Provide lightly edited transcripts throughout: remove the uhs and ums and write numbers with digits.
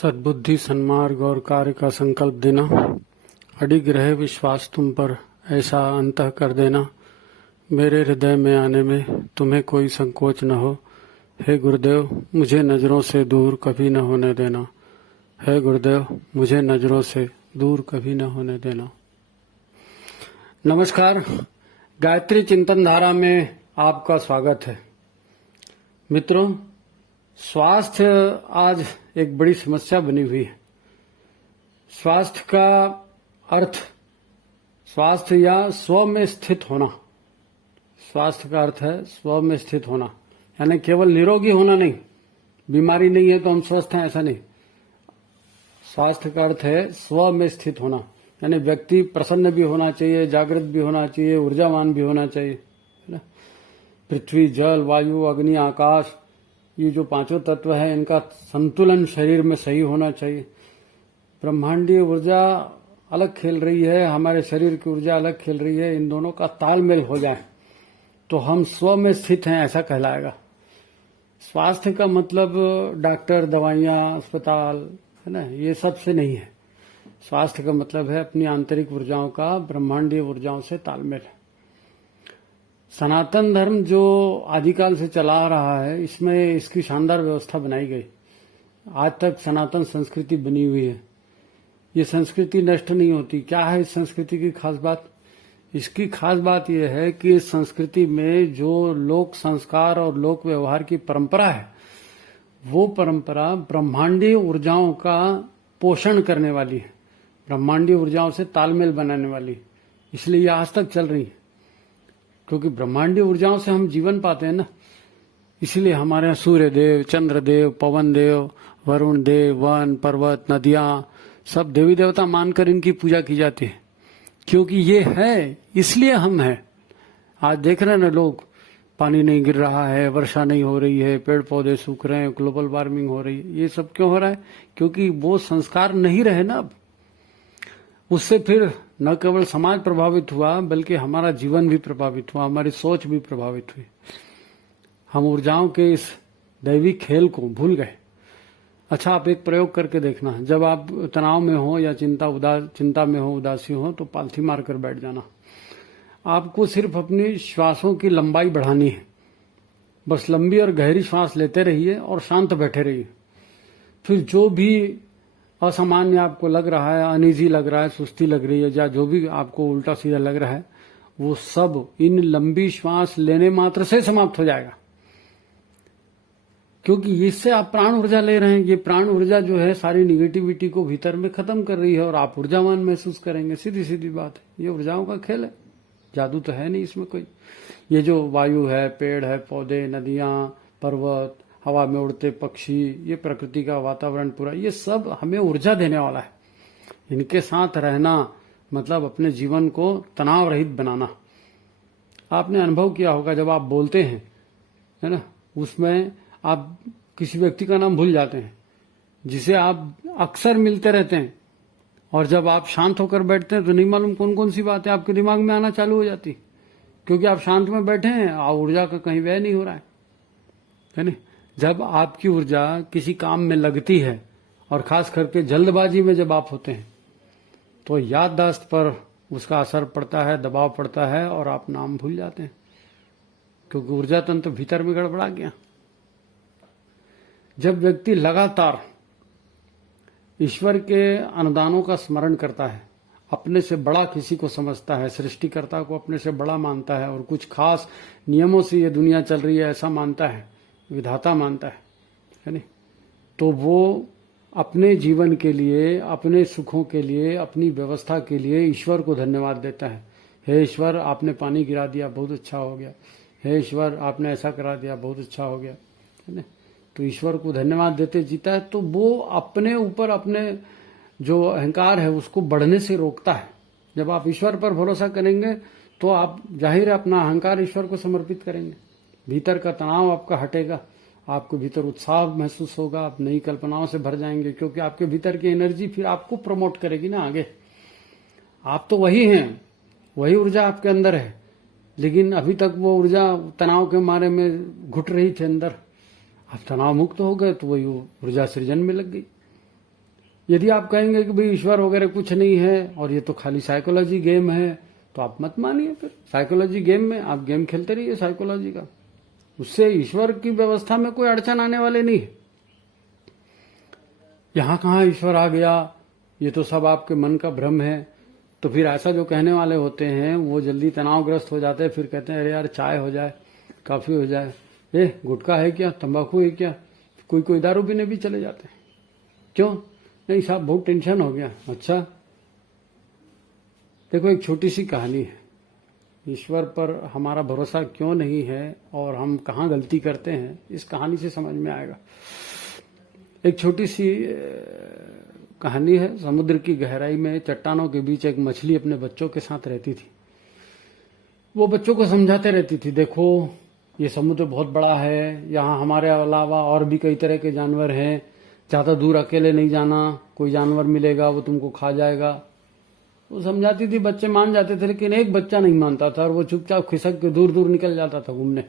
सद्बुद्धि, सन्मार्ग और कार्य का संकल्प देना, अडिग रहे विश्वास तुम पर, ऐसा अंतः कर देना। मेरे हृदय में आने में तुम्हें कोई संकोच न हो। हे गुरुदेव, मुझे नजरों से दूर कभी न होने देना। हे गुरुदेव, मुझे नजरों से दूर कभी न होने देना। नमस्कार, गायत्री चिंतन धारा में आपका स्वागत है। मित्रों, स्वास्थ्य आज एक बड़ी समस्या बनी हुई है। स्वास्थ्य का अर्थ स्वास्थ्य या स्व में स्थित होना। स्वास्थ्य का अर्थ है स्व में स्थित होना, यानी केवल निरोगी होना नहीं, बीमारी नहीं है तो हम स्वस्थ हैं, ऐसा नहीं। स्वास्थ्य का अर्थ है स्व में स्थित होना, यानी व्यक्ति प्रसन्न भी होना चाहिए, जागृत भी होना चाहिए, ऊर्जावान भी होना चाहिए, है ना। पृथ्वी, जल, वायु, अग्नि, आकाश, ये जो पांचों तत्व है, इनका संतुलन शरीर में सही होना चाहिए। ब्रह्मांडीय ऊर्जा अलग खेल रही है, हमारे शरीर की ऊर्जा अलग खेल रही है, इन दोनों का तालमेल हो जाए तो हम स्व में स्थित हैं, ऐसा कहलाएगा। स्वास्थ्य का मतलब डॉक्टर, दवाइयां, अस्पताल, है ना, ये सब से नहीं है। स्वास्थ्य का मतलब है अपनी आंतरिक ऊर्जाओं का ब्रह्मांडीय ऊर्जाओं से तालमेल। सनातन धर्म जो आदिकाल से चला आ रहा है, इसमें इसकी शानदार व्यवस्था बनाई गई। आज तक सनातन संस्कृति बनी हुई है। ये संस्कृति नष्ट नहीं होती। क्या है इस संस्कृति की खास बात? इसकी खास बात यह है कि इस संस्कृति में जो लोक संस्कार और लोक व्यवहार की परंपरा है, वो परंपरा ब्रह्मांडीय ऊर्जाओं का पोषण करने वाली है, ब्रह्मांडीय ऊर्जाओं से तालमेल बनाने वाली है। इसलिए ये आज तक चल रही है, क्योंकि ब्रह्मांडीय ऊर्जाओं से हम जीवन पाते हैं ना। इसलिए हमारे यहाँ सूर्य देव, चंद्र देव, पवन देव, वरुण देव, वन, पर्वत, नदियां, सब देवी देवता मानकर इनकी पूजा की जाती है, क्योंकि ये है, इसलिए हम हैं। आज देख रहे हैं ना लोग, पानी नहीं गिर रहा है, वर्षा नहीं हो रही है, पेड़ पौधे सूख रहे हैं, ग्लोबल वार्मिंग हो रही है। ये सब क्यों हो रहा है? क्योंकि वो संस्कार नहीं रहे ना अब। उससे फिर न केवल समाज प्रभावित हुआ, बल्कि हमारा जीवन भी प्रभावित हुआ, हमारी सोच भी प्रभावित हुई। हम ऊर्जाओं के इस दैवी खेल को भूल गए। अच्छा, आप एक प्रयोग करके देखना, जब आप तनाव में हो या चिंता में हो, उदासी हो, तो पालथी मारकर बैठ जाना। आपको सिर्फ अपनी श्वासों की लंबाई बढ़ानी है। बस लंबी और गहरी श्वास लेते रहिए और शांत बैठे रहिए। फिर जो भी असामान्य आपको लग रहा है, अनईजी लग रहा है, सुस्ती लग रही है, या जो भी आपको उल्टा सीधा लग रहा है, वो सब इन लंबी श्वास लेने मात्र से समाप्त हो जाएगा। क्योंकि इससे आप प्राण ऊर्जा ले रहे हैं। ये प्राण ऊर्जा जो है सारी निगेटिविटी को भीतर में खत्म कर रही है और आप ऊर्जावान महसूस करेंगे। सीधी सीधी बात है, ये ऊर्जाओं का खेल है, जादू तो है नहीं इसमें कोई। ये जो वायु है, पेड़ है, पौधे, नदियां, पर्वत, हवा में उड़ते पक्षी, ये प्रकृति का वातावरण पूरा, ये सब हमें ऊर्जा देने वाला है। इनके साथ रहना मतलब अपने जीवन को तनाव रहित बनाना। आपने अनुभव किया होगा, जब आप बोलते हैं, है ना, उसमें आप किसी व्यक्ति का नाम भूल जाते हैं जिसे आप अक्सर मिलते रहते हैं, और जब आप शांत होकर बैठते हैं तो नहीं मालूम कौन कौन सी बातें आपके दिमाग में आना चालू हो जाती, क्योंकि आप शांत में बैठे हैं और ऊर्जा का कहीं व्यय नहीं हो रहा है नहीं। जब आपकी ऊर्जा किसी काम में लगती है, और खास करके जल्दबाजी में जब आप होते हैं, तो याददाश्त पर उसका असर पड़ता है, दबाव पड़ता है, और आप नाम भूल जाते हैं, क्योंकि ऊर्जा तंत्र भीतर में गड़बड़ा गया। जब व्यक्ति लगातार ईश्वर के अनुदानों का स्मरण करता है, अपने से बड़ा किसी को समझता है, सृष्टिकर्ता को अपने से बड़ा मानता है, और कुछ खास नियमों से ये दुनिया चल रही है ऐसा मानता है, विधाता मानता है नहीं, तो वो अपने जीवन के लिए, अपने सुखों के लिए, अपनी व्यवस्था के लिए ईश्वर को धन्यवाद देता है। हे ईश्वर, आपने पानी गिरा दिया, बहुत अच्छा हो गया। हे ईश्वर, आपने ऐसा करा दिया, बहुत अच्छा हो गया, है ना। तो ईश्वर को धन्यवाद देते जीता है, तो वो अपने ऊपर अपने जो अहंकार है उसको बढ़ने से रोकता है। जब आप ईश्वर पर भरोसा करेंगे तो आप जाहिर है अपना अहंकार ईश्वर को समर्पित करेंगे। भीतर का तनाव आपका हटेगा, आपको भीतर उत्साह महसूस होगा, आप नई कल्पनाओं से भर जाएंगे, क्योंकि आपके भीतर की एनर्जी फिर आपको प्रमोट करेगी ना आगे। आप तो वही हैं, वही ऊर्जा आपके अंदर है, लेकिन अभी तक वो ऊर्जा तनाव के मारे में घुट रही थी अंदर। अब तनाव मुक्त हो गए तो वही ऊर्जा सृजन में लग गई। यदि आप कहेंगे कि भाई ईश्वर वगैरह कुछ नहीं है और ये तो खाली साइकोलॉजी गेम है, तो आप मत मानिए। फिर साइकोलॉजी गेम में आप गेम खेलते रहिए साइकोलॉजी का, उससे ईश्वर की व्यवस्था में कोई अड़चन आने वाले नहीं है। यहां कहाँ ईश्वर आ गया, ये तो सब आपके मन का भ्रम है। तो फिर ऐसा जो कहने वाले होते हैं वो जल्दी तनावग्रस्त हो जाते हैं, फिर कहते हैं अरे यार चाय हो जाए, कॉफी हो जाए, गुटखा है क्या, तंबाकू है क्या, कोई कोई दारू पीने भी चले जाते हैं। क्यों? नहीं साहब बहुत टेंशन हो गया। अच्छा, देखो एक छोटी सी कहानी है, ईश्वर पर हमारा भरोसा क्यों नहीं है और हम कहाँ गलती करते हैं, इस कहानी से समझ में आएगा। एक छोटी सी कहानी है। समुद्र की गहराई में चट्टानों के बीच एक मछली अपने बच्चों के साथ रहती थी। वो बच्चों को समझाते रहती थी, देखो ये समुद्र बहुत बड़ा है, यहाँ हमारे अलावा और भी कई तरह के जानवर हैं, ज्यादा दूर अकेले नहीं जाना, कोई जानवर मिलेगा वो तुमको खा जाएगा। वो समझाती थी, बच्चे मान जाते थे, लेकिन एक बच्चा नहीं मानता था और वो चुपचाप खिसक के दूर दूर निकल जाता था घूमने।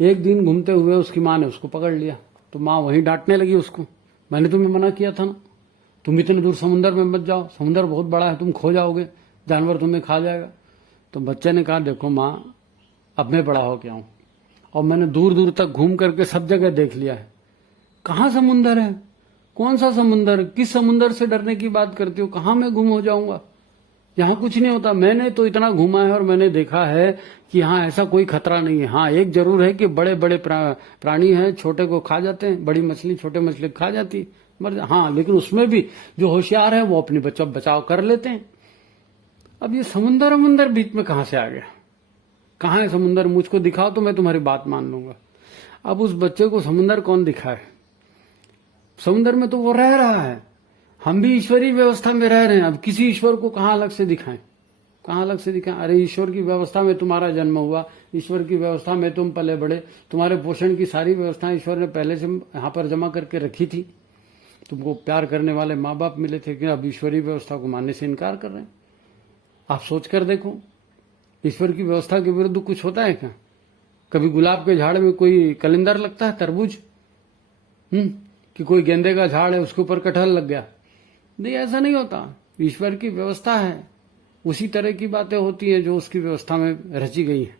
एक दिन घूमते हुए उसकी माँ ने उसको पकड़ लिया, तो माँ वहीं डांटने लगी उसको, मैंने तुम्हें मना किया था ना, तुम इतने दूर समुद्र में मत जाओ, समुद्र बहुत बड़ा है, तुम खो जाओगे, जानवर तुम्हें खा जाएगा। तो बच्चे ने कहा, देखो माँ अब मैं बड़ा हो गया हूं और मैंने दूर दूर तक घूम करके सब जगह देख लिया है, कहाँ समुंदर है, कौन सा समुंदर, किस समुंदर से डरने की बात करती हो, कहाँ मैं गुम हो जाऊंगा, यहाँ कुछ नहीं होता। मैंने तो इतना घूमा है और मैंने देखा है कि हाँ ऐसा कोई खतरा नहीं है। हाँ एक जरूर है कि बड़े बड़े प्राणी हैं, छोटे को खा जाते हैं, बड़ी मछली छोटे मछली खा जाती है, मर जा। हाँ लेकिन उसमें भी जो होशियार है वो अपनी बचाव कर लेते हैं। अब ये समुंदर बीच में कहां से आ गया, कहाँ है समुंदर, मुझको दिखाओ तो मैं तुम्हारी बात मान लूंगा। अब उस बच्चे को समुंदर कौन दिखाए, समुंदर में तो वो रह रहा है, हम भी ईश्वरीय व्यवस्था में रह रहे हैं। अब किसी ईश्वर को कहाँ अलग से दिखाएं, कहाँ अलग से दिखाएं। अरे ईश्वर की व्यवस्था में तुम्हारा जन्म हुआ, ईश्वर की व्यवस्था में तुम पले बड़े, तुम्हारे पोषण की सारी व्यवस्थाएं ईश्वर ने पहले से यहाँ पर जमा करके रखी थी, तुमको प्यार करने वाले माँ बाप मिले थे, कि अब ईश्वरीय व्यवस्था को मानने से इनकार कर रहे हैं। आप सोच कर देखो, ईश्वर की व्यवस्था के विरुद्ध कुछ होता है क्या? कभी गुलाब के झाड़ में कोई कलिंदर लगता है, तरबूज, कि कोई गेंदे का झाड़ है उसके ऊपर कटहल लग गया? नहीं, ऐसा नहीं होता। ईश्वर की व्यवस्था है, उसी तरह की बातें होती हैं जो उसकी व्यवस्था में रची गई है।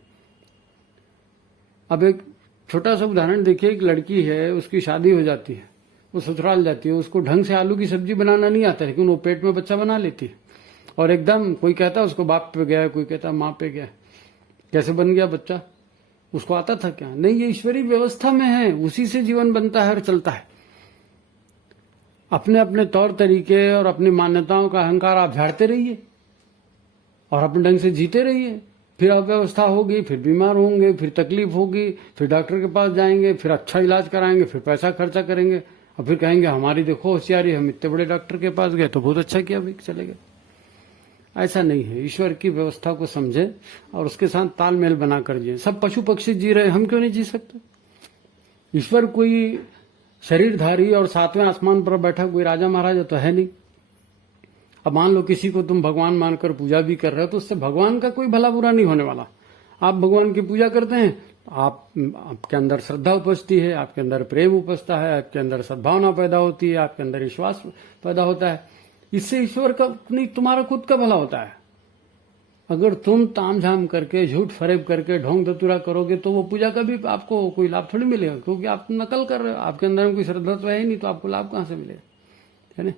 अब एक छोटा सा उदाहरण देखिए, एक लड़की है, उसकी शादी हो जाती है, वो ससुराल जाती है, उसको ढंग से आलू की सब्जी बनाना नहीं आता, लेकिन वो पेट में बच्चा बना लेती है। और एकदम कोई कहता है उसको बाप पे गया, कोई कहता है माँ पे गया, कैसे बन गया बच्चा, उसको आता था क्या? नहीं, ये ईश्वरीय व्यवस्था में है, उसी से जीवन बनता है और चलता है। अपने अपने तौर तरीके और अपनी मान्यताओं का अहंकार आप झाड़ते रहिए और अपने ढंग से जीते रहिए, फिर अव्यवस्था होगी, फिर बीमार होंगे, फिर तकलीफ होगी, फिर डॉक्टर के पास जाएंगे, फिर अच्छा इलाज कराएंगे, फिर पैसा खर्चा करेंगे और फिर कहेंगे हमारी देखो होशियारी, हम इतने बड़े डॉक्टर के पास गए तो बहुत अच्छा किया, भाई चले गए। ऐसा नहीं है। ईश्वर की व्यवस्था को समझे और उसके साथ तालमेल बनाकर जिए। सब पशु पक्षी जी रहे, हम क्यों नहीं जी सकते? ईश्वर कोई शरीरधारी और सातवें आसमान पर बैठा कोई राजा महाराजा तो है नहीं। अब मान लो किसी को तुम भगवान मानकर पूजा भी कर रहे हो, तो उससे भगवान का कोई भला बुरा नहीं होने वाला। आप भगवान की पूजा करते हैं, आपके अंदर श्रद्धा उपजती है, आपके अंदर प्रेम उपजता है, आपके अंदर सद्भावना पैदा होती है, आपके अंदर विश्वास पैदा होता है। इससे ईश्वर का नहीं, तुम्हारा खुद का भला होता है। अगर तुम तामझाम करके, झूठ फरेब करके, ढोंग धतूरा करोगे तो वो पूजा का भी आपको कोई लाभ थोड़ी मिलेगा, क्योंकि आप नकल कर रहे हो, आपके अंदर में कोई श्रद्धा तो है ही नहीं, तो आपको लाभ कहां से मिलेगा, है ना?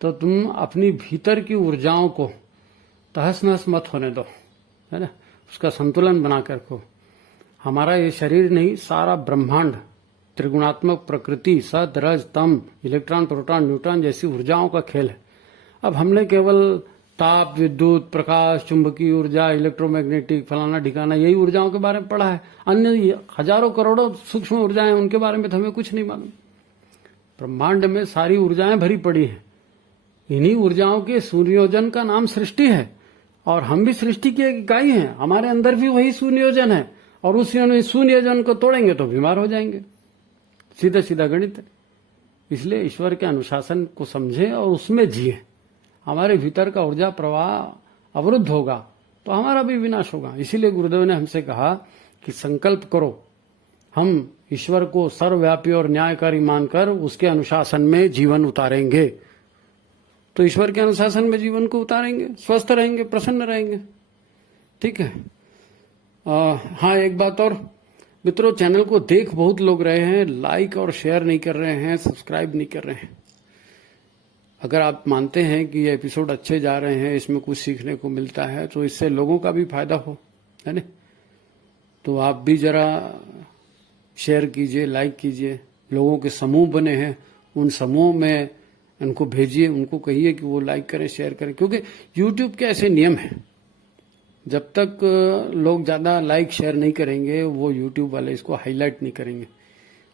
तो तुम अपनी भीतर की ऊर्जाओं को तहस नहस मत होने दो, है ना, उसका संतुलन बना कर रखो। हमारा ये शरीर नहीं, सारा ब्रह्मांड त्रिगुणात्मक प्रकृति, सत रज तम, इलेक्ट्रॉन प्रोटॉन न्यूट्रॉन जैसी ऊर्जाओं का खेल है। अब हमने केवल ताप, विद्युत, प्रकाश, चुंबकीय ऊर्जा, इलेक्ट्रोमैग्नेटिक, फलाना ढिकाना, यही ऊर्जाओं के बारे में पढ़ा है। अन्य हजारों करोड़ों सूक्ष्म ऊर्जाएं, उनके बारे में तो हमें कुछ नहीं मालूम। ब्रह्मांड में सारी ऊर्जाएं भरी पड़ी हैं। इन्हीं ऊर्जाओं के सुनियोजन का नाम सृष्टि है, और हम भी सृष्टि की एक इकाई हैं। हमारे अंदर भी वही सुनियोजन है, और उस सुनियोजन को तोड़ेंगे तो बीमार हो जाएंगे। सीधा सीधा गणित है। इसलिए ईश्वर के अनुशासन को समझें और उसमें जिए। हमारे भीतर का ऊर्जा प्रवाह अवरुद्ध होगा तो हमारा भी विनाश होगा। इसीलिए गुरुदेव ने हमसे कहा कि संकल्प करो, हम ईश्वर को सर्वव्यापी और न्यायकारी मानकर उसके अनुशासन में जीवन उतारेंगे, तो ईश्वर के अनुशासन में जीवन को उतारेंगे, स्वस्थ रहेंगे, प्रसन्न रहेंगे। ठीक है। हाँ, एक बात और मित्रों, चैनल को देख बहुत लोग रहे हैं, लाइक और शेयर नहीं कर रहे हैं, सब्सक्राइब नहीं कर रहे हैं। अगर आप मानते हैं कि ये एपिसोड अच्छे जा रहे हैं, इसमें कुछ सीखने को मिलता है, तो इससे लोगों का भी फायदा हो, है ना? तो आप भी जरा शेयर कीजिए, लाइक कीजिए। लोगों के समूह बने हैं, उन समूह में उनको भेजिए, उनको कहिए कि वो लाइक करें, शेयर करें, क्योंकि यूट्यूब के ऐसे नियम हैं, जब तक लोग ज़्यादा लाइक शेयर नहीं करेंगे, वो यूट्यूब वाले इसको हाईलाइट नहीं करेंगे।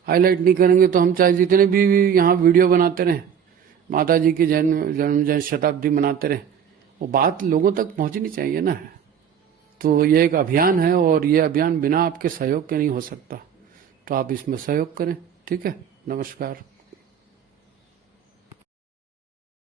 हाईलाइट नहीं करेंगे तो हम चाहे जितने भी यहाँ वीडियो बनाते रहें, माता जी की जन्म शताब्दी मनाते रहें, वो बात लोगों तक पहुँचनी चाहिए ना। तो ये एक अभियान है, और ये अभियान बिना आपके सहयोग के नहीं हो सकता, तो आप इसमें सहयोग करें। ठीक है, नमस्कार।